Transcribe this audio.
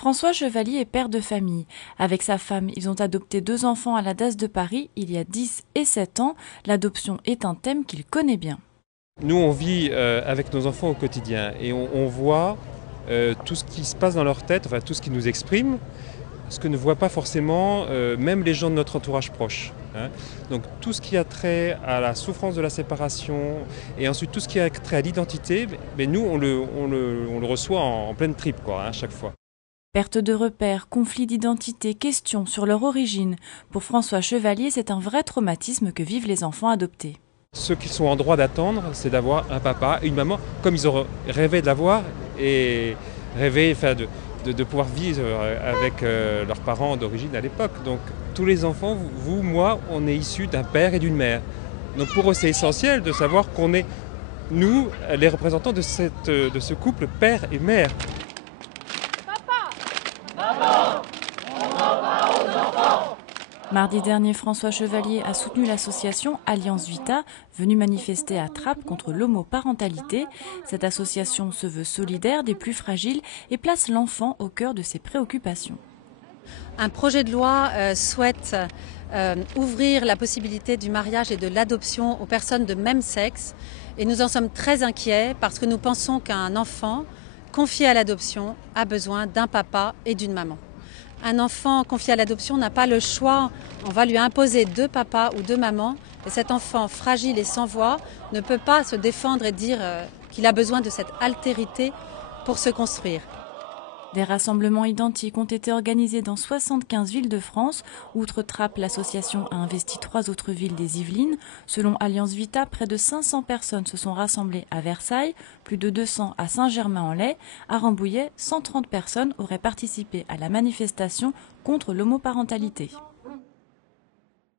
François Chevalier est père de famille. Avec sa femme, ils ont adopté 2 enfants à la DAS de Paris il y a 10 et 7 ans. L'adoption est un thème qu'il connaît bien. Nous, on vit avec nos enfants au quotidien et on voit tout ce qui se passe dans leur tête, enfin tout ce qu'ils nous expriment, ce que ne voient pas forcément même les gens de notre entourage proche. Donc tout ce qui a trait à la souffrance de la séparation et ensuite tout ce qui a trait à l'identité, mais nous, on le reçoit en pleine tripe à chaque fois. Perte de repères, conflits d'identité, questions sur leur origine. Pour François Chevalier, c'est un vrai traumatisme que vivent les enfants adoptés. Ce qu'ils sont en droit d'attendre, c'est d'avoir un papa et une maman comme ils auraient rêvé de l'avoir et rêvé de pouvoir vivre avec leurs parents d'origine à l'époque. Donc tous les enfants, vous, moi, on est issus d'un père et d'une mère. Donc pour eux, c'est essentiel de savoir qu'on est, nous, les représentants de ce couple père et mère. Mardi dernier, François Chevalier a soutenu l'association Alliance Vita, venue manifester à Trappes contre l'homoparentalité. Cette association se veut solidaire des plus fragiles et place l'enfant au cœur de ses préoccupations. Un projet de loi souhaite ouvrir la possibilité du mariage et de l'adoption aux personnes de même sexe. Et nous en sommes très inquiets parce que nous pensons qu'un enfant confié à l'adoption a besoin d'un papa et d'une maman. Un enfant confié à l'adoption n'a pas le choix, on va lui imposer 2 papas ou 2 mamans et cet enfant fragile et sans voix ne peut pas se défendre et dire qu'il a besoin de cette altérité pour se construire. Des rassemblements identiques ont été organisés dans 75 villes de France. Outre Trappes, l'association a investi 3 autres villes des Yvelines. Selon Alliance Vita, près de 500 personnes se sont rassemblées à Versailles, plus de 200 à Saint-Germain-en-Laye. À Rambouillet, 130 personnes auraient participé à la manifestation contre l'homoparentalité.